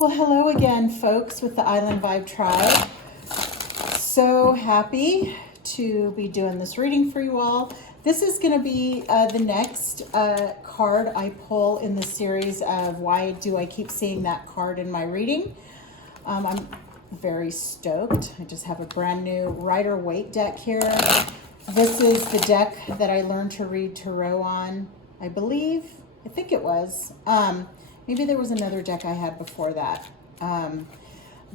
Well, hello again, folks, with the Island Vibe Tribe. So happy to be doing this reading for you all. This is going to be the next card I pull in the series of Why Do I Keep Seeing That Card in My Reading. I'm very stoked. I just have a brand new Rider-Waite deck here. This is the deck that I learned to read tarot on, I think it was. Maybe there was another deck I had before that.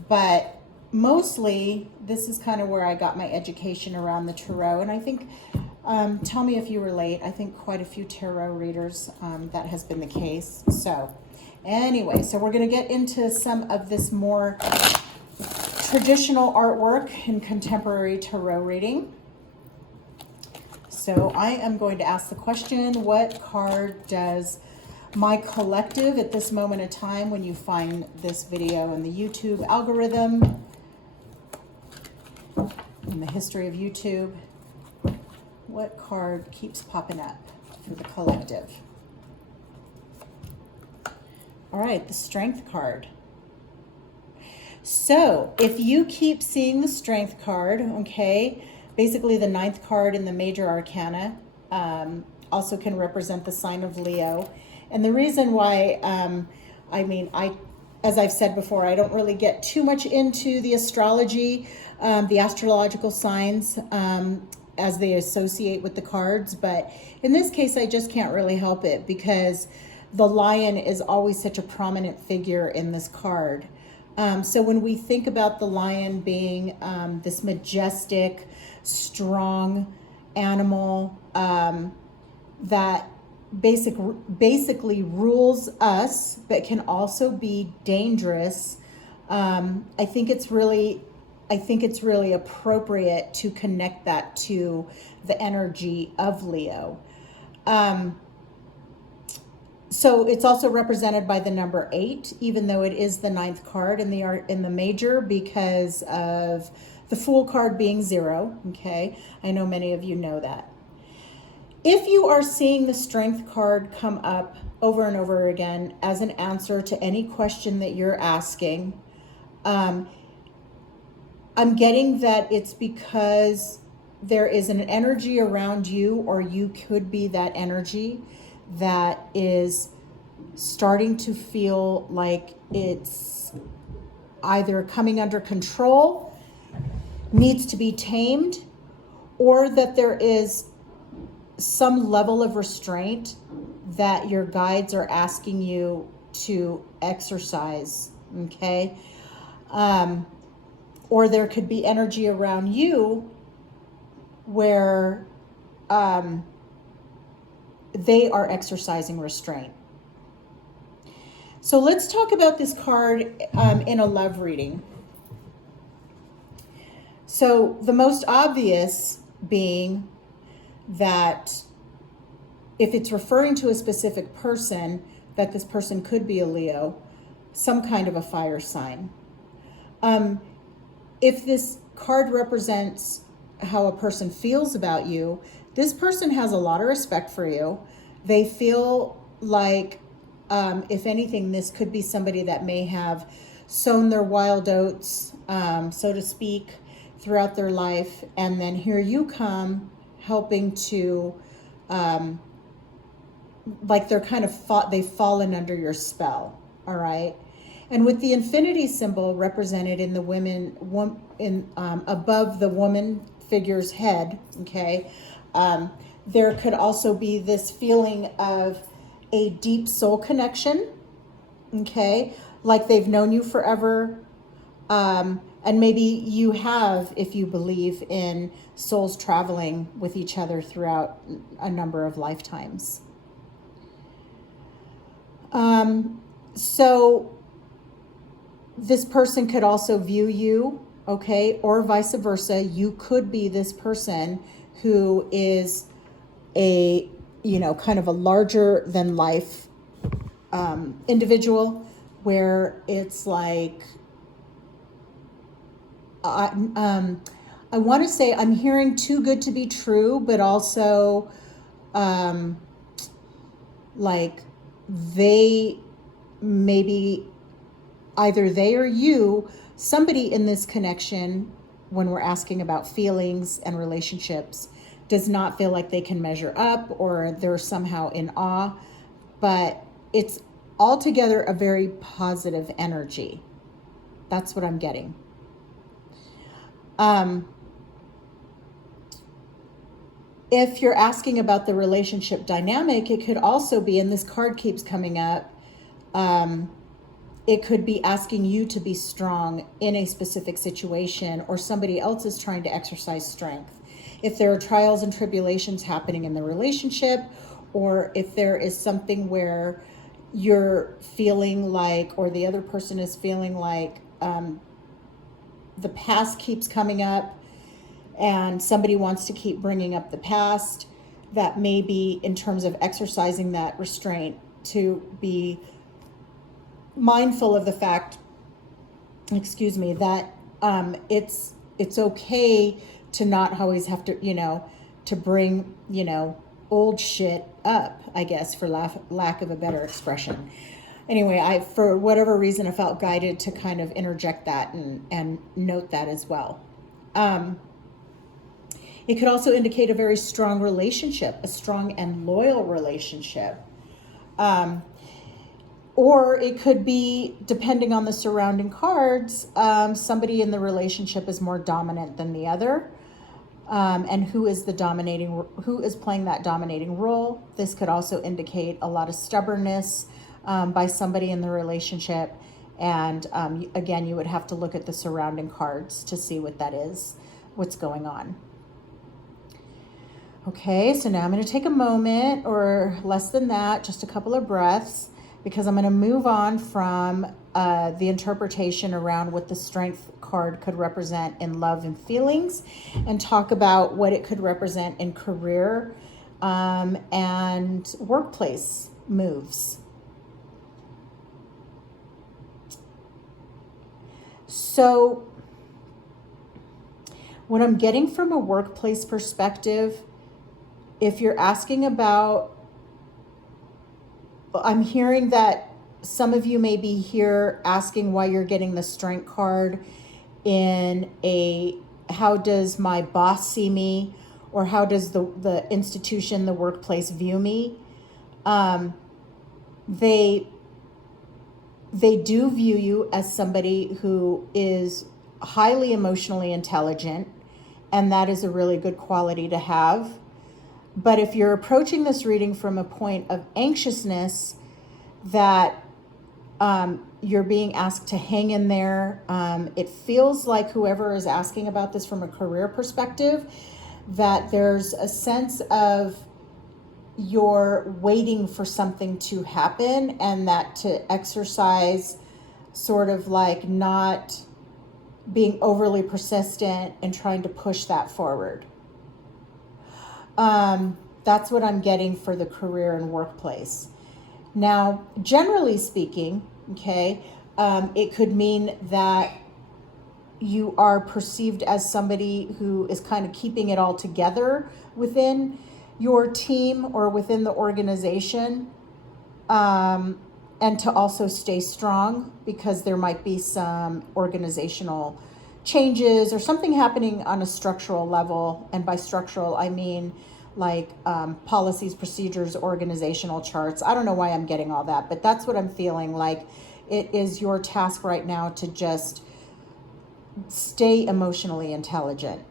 But mostly, this is kind of where I got my education around the tarot. And I think, tell me if you relate, I think quite a few tarot readers, that has been the case. So anyway, so we're going to get into some of this more traditional artwork in contemporary tarot reading. So I am going to ask the question, what card does my collective at this moment in time, when you find this video in the YouTube algorithm, in the history of YouTube, what card keeps popping up for the collective? All right, the Strength card. So if you keep seeing the Strength card, okay, basically the 9th card in the major arcana, also can represent the sign of Leo. And the reason why, as I've said before, I don't really get too much into the astrology, the astrological signs as they associate with the cards. But in this case, I just can't really help it because the lion is always such a prominent figure in this card. So when we think about the lion being this majestic, strong animal that basically rules us, but can also be dangerous. I think it's really appropriate to connect that to the energy of Leo. So it's also represented by the number 8, even though it is the 9th card in the major, because of the Fool card being 0. Okay, I know many of you know that. If you are seeing the Strength card come up over and over again as an answer to any question that you're asking, I'm getting that it's because there is an energy around you, or you could be that energy that is starting to feel like it's either coming under control, needs to be tamed, or that there is some level of restraint that your guides are asking you to exercise, okay? Or there could be energy around you where they are exercising restraint. So let's talk about this card in a love reading. So the most obvious being that if it's referring to a specific person, that this person could be a Leo, some kind of a fire sign. If this card represents how a person feels about you, this person has a lot of respect for you. They feel like, if anything, this could be somebody that may have sown their wild oats, so to speak, throughout their life. And then here you come helping to, like they're kind of they've fallen under your spell. All right. And with the infinity symbol represented in the above the woman figure's head, okay, there could also be this feeling of a deep soul connection, okay, like they've known you forever. And maybe you have, if you believe in souls traveling with each other throughout a number of lifetimes. So this person could also view you, okay, or vice versa. You could be this person who is a, kind of a larger than life individual, where it's like, I want to say I'm hearing too good to be true, but also like they maybe either they or you, somebody in this connection, when we're asking about feelings and relationships, does not feel like they can measure up, or they're somehow in awe, but it's altogether a very positive energy. That's what I'm getting. If you're asking about the relationship dynamic, it could also be, and this card keeps coming up, it could be asking you to be strong in a specific situation, or somebody else is trying to exercise strength. If there are trials and tribulations happening in the relationship, or if there is something where you're feeling like, or the other person is feeling like, the past keeps coming up and somebody wants to keep bringing up the past, that may be in terms of exercising that restraint, to be mindful of the fact, that it's okay to not always have to, to bring, old shit up, I guess, for lack of a better expression. Anyway, for whatever reason, I felt guided to kind of interject that and note that as well. It could also indicate a very strong relationship, a strong and loyal relationship. Or it could be, depending on the surrounding cards, somebody in the relationship is more dominant than the other. And who is playing that dominating role. This could also indicate a lot of stubbornness by somebody in the relationship. And again, you would have to look at the surrounding cards to see what that is, what's going on. Okay, so now I'm going to take a moment, or less than that, just a couple of breaths, because I'm going to move on from the interpretation around what the strength card could represent in love and feelings, and talk about what it could represent in career and workplace moves. So what I'm getting from a workplace perspective, if you're asking about, I'm hearing that some of you may be here asking why you're getting the strength card in a, how does my boss see me, or how does the institution, the workplace view me? They do view you as somebody who is highly emotionally intelligent, and that is a really good quality to have. But if you're approaching this reading from a point of anxiousness, that you're being asked to hang in there, it feels like whoever is asking about this from a career perspective, that there's a sense of you're waiting for something to happen, and that to exercise sort of like not being overly persistent and trying to push that forward. That's what I'm getting for the career and workplace. Now, generally speaking, okay, it could mean that you are perceived as somebody who is kind of keeping it all together within your team or within the organization, and to also stay strong, because there might be some organizational changes or something happening on a structural level. And by structural, I mean like policies, procedures, organizational charts. I don't know why I'm getting all that, but that's what I'm feeling like. It is your task right now to just stay emotionally intelligent.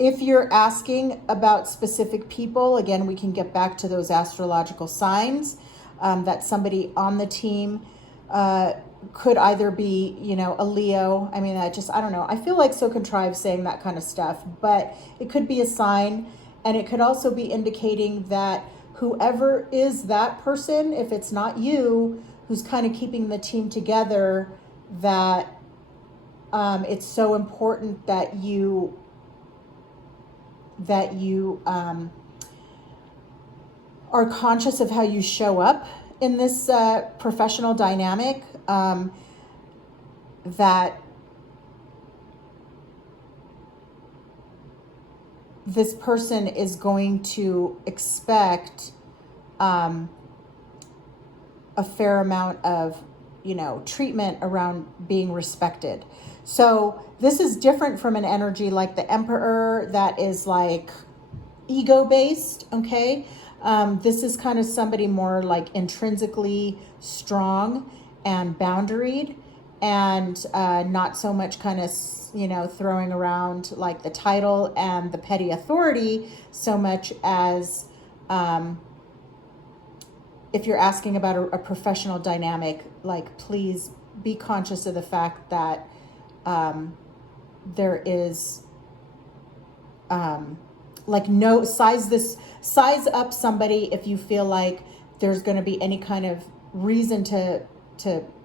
If you're asking about specific people, again, we can get back to those astrological signs, that somebody on the team could either be, a Leo. I mean, I don't know. I feel like so contrived saying that kind of stuff, but it could be a sign, and it could also be indicating that whoever is that person, if it's not you, who's kind of keeping the team together, that it's so important that you are conscious of how you show up in this professional dynamic, this person is going to expect a fair amount of, treatment around being respected. So this is different from an energy like the Emperor that is like ego based, okay? This is kind of somebody more like intrinsically strong and boundaried, and not so much kind of, throwing around like the title and the petty authority so much as if you're asking about a professional dynamic, like please be conscious of the fact that there is like no size up somebody if you feel like there's going to be any kind of reason to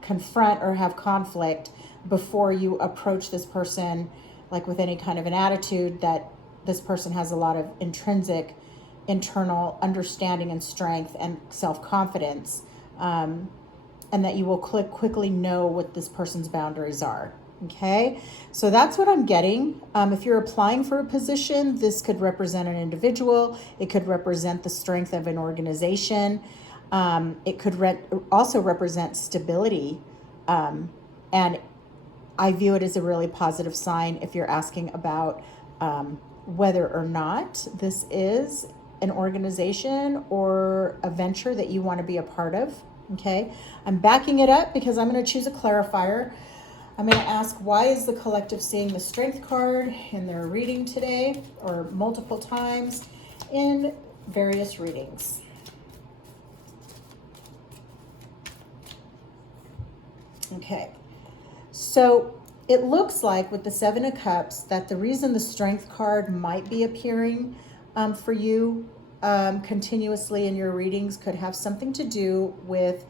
confront or have conflict before you approach this person, like with any kind of an attitude that this person has a lot of intrinsic internal understanding and strength and self-confidence, and that you will quickly know what this person's boundaries are. Okay, so that's what I'm getting. If you're applying for a position, this could represent an individual. It could represent the strength of an organization. It could also represent stability. And I view it as a really positive sign if you're asking about whether or not this is an organization or a venture that you want to be a part of. Okay, I'm backing it up because I'm going to choose a clarifier. I'm going to ask, why is the collective seeing the Strength card in their reading today, or multiple times in various readings? Okay, so it looks like with the Seven of Cups that the reason the Strength card might be appearing for you continuously in your readings could have something to do with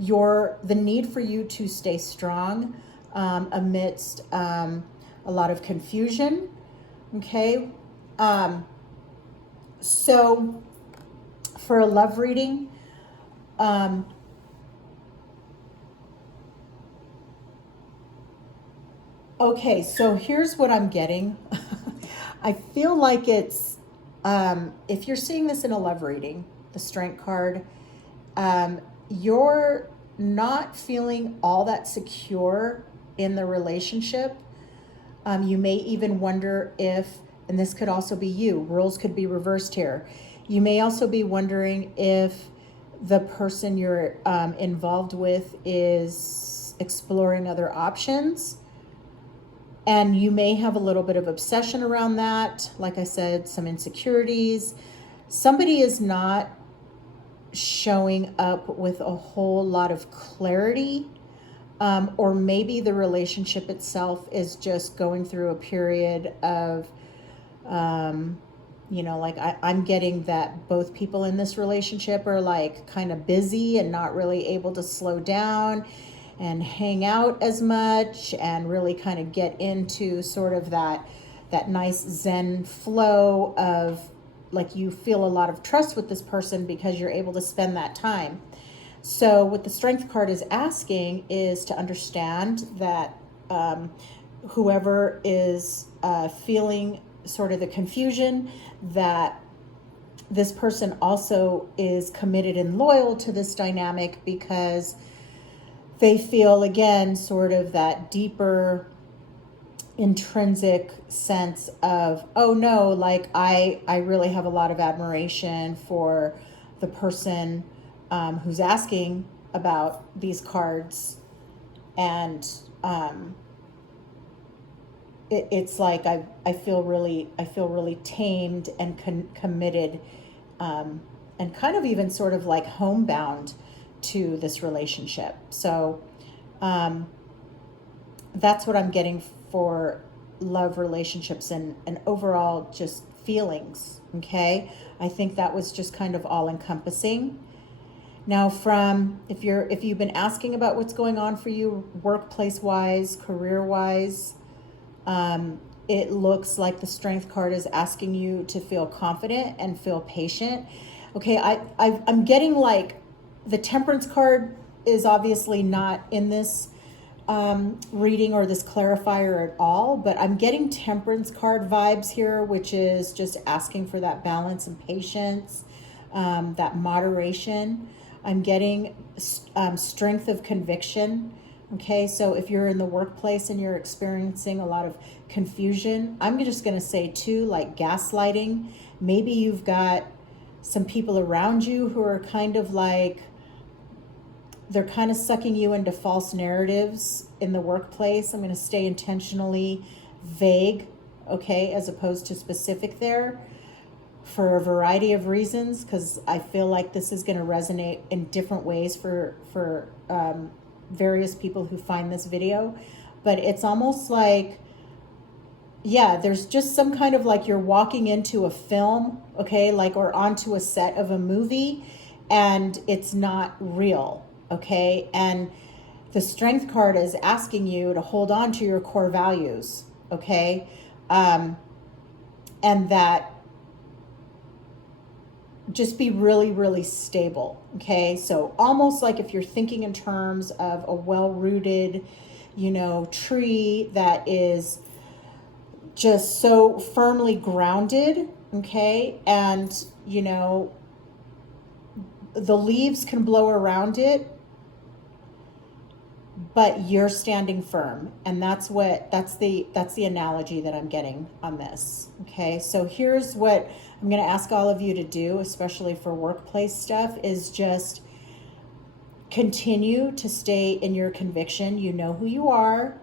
the need for you to stay strong amidst a lot of confusion. Okay, so for a love reading, okay, so here's what I'm getting. I feel like it's, if you're seeing this in a love reading, the Strength card, you're not feeling all that secure in the relationship. You may even wonder if, and this could also be you, roles could be reversed here. You may also be wondering if the person you're involved with is exploring other options. And you may have a little bit of obsession around that. Like I said, some insecurities. Somebody is not showing up with a whole lot of clarity. Or maybe the relationship itself is just going through a period of, like I'm getting that both people in this relationship are like kind of busy and not really able to slow down and hang out as much and really kind of get into sort of that nice Zen flow of like you feel a lot of trust with this person because you're able to spend that time. So what the Strength card is asking is to understand that whoever is feeling sort of the confusion, that this person also is committed and loyal to this dynamic because they feel, again, sort of that deeper intrinsic sense of, oh no, like I really have a lot of admiration for the person who's asking about these cards, and it's like I feel really tamed and committed, and kind of even sort of like homebound to this relationship. So that's what I'm getting for love relationships and overall just feelings. Okay, I think that was just kind of all encompassing. Now, from if you've been asking about what's going on for you workplace wise, career wise, it looks like the Strength card is asking you to feel confident and feel patient. Okay, I'm getting like the Temperance card is obviously not in this reading or this clarifier at all, but I'm getting Temperance card vibes here, which is just asking for that balance and patience, that moderation. I'm getting strength of conviction. Okay, so if you're in the workplace and you're experiencing a lot of confusion, I'm just going to say too, like gaslighting. Maybe you've got some people around you who are kind of like, they're kind of sucking you into false narratives in the workplace. I'm going to stay intentionally vague, okay, as opposed to specific there for a variety of reasons, because I feel like this is going to resonate in different ways for various people who find this video. But it's almost like, yeah, there's just some kind of like you're walking into a film, okay, like, or onto a set of a movie, and it's not real, okay? And the strength card is asking you to hold on to your core values, okay? And that just be really, really stable, okay? So almost like if you're thinking in terms of a well-rooted, tree that is just so firmly grounded, okay? And, the leaves can blow around it, but you're standing firm. And that's the analogy that I'm getting on this. Okay, so here's what I'm going to ask all of you to do, especially for workplace stuff, is just continue to stay in your conviction. You know who you are,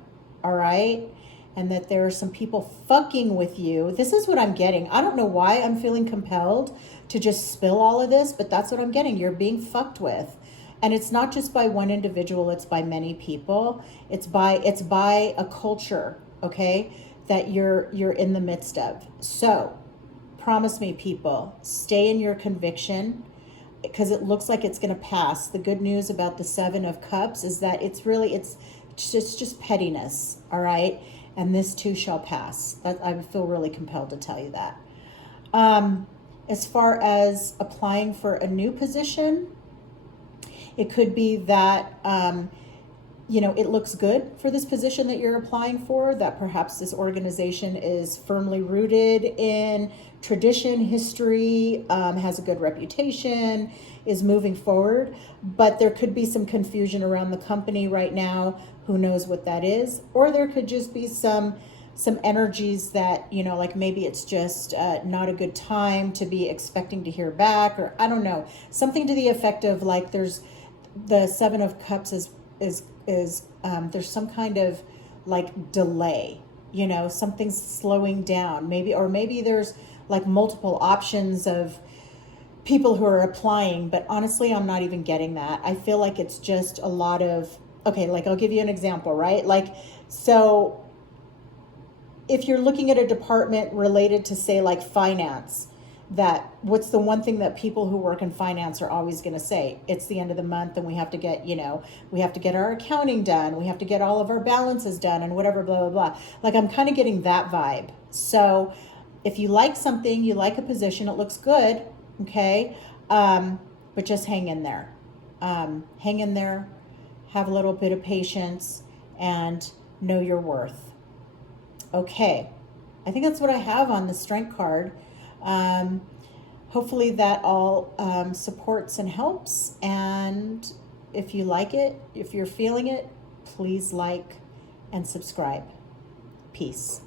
all right? And that there are some people fucking with you. This is what I'm getting. I don't know why I'm feeling compelled to just spill all of this, but that's what I'm getting. You're being fucked with. And it's not just by one individual, it's by many people. It's by a culture, okay, that you're in the midst of. So, promise me, people, stay in your conviction, because it looks like it's going to pass. The good news about the 7 of Cups is that it's just pettiness, all right? And this too shall pass. That, I feel really compelled to tell you that. As far as applying for a new position, it could be that, it looks good for this position that you're applying for, that perhaps this organization is firmly rooted in tradition, history, has a good reputation, is moving forward. But there could be some confusion around the company right now. Who knows what that is? Or there could just be some energies that, like maybe it's just not a good time to be expecting to hear back, or I don't know, something to the effect of like there's the 7 of Cups is there's some kind of like delay, something's slowing down, maybe there's like multiple options of people who are applying, but honestly, I'm not even getting that. I feel like it's just a lot of, okay, like I'll give you an example, right? Like, so if you're looking at a department related to, say, like finance, that what's the one thing that people who work in finance are always going to say? It's the end of the month and we have to get, we have to get our accounting done. We have to get all of our balances done and whatever, blah, blah, blah. Like I'm kind of getting that vibe. So if you like something, you like a position, it looks good, okay? But just hang in there. Hang in there, have a little bit of patience, and know your worth. Okay, I think that's what I have on the strength card. Hopefully that all supports and helps. And if you like it, if you're feeling it, please like and subscribe. Peace.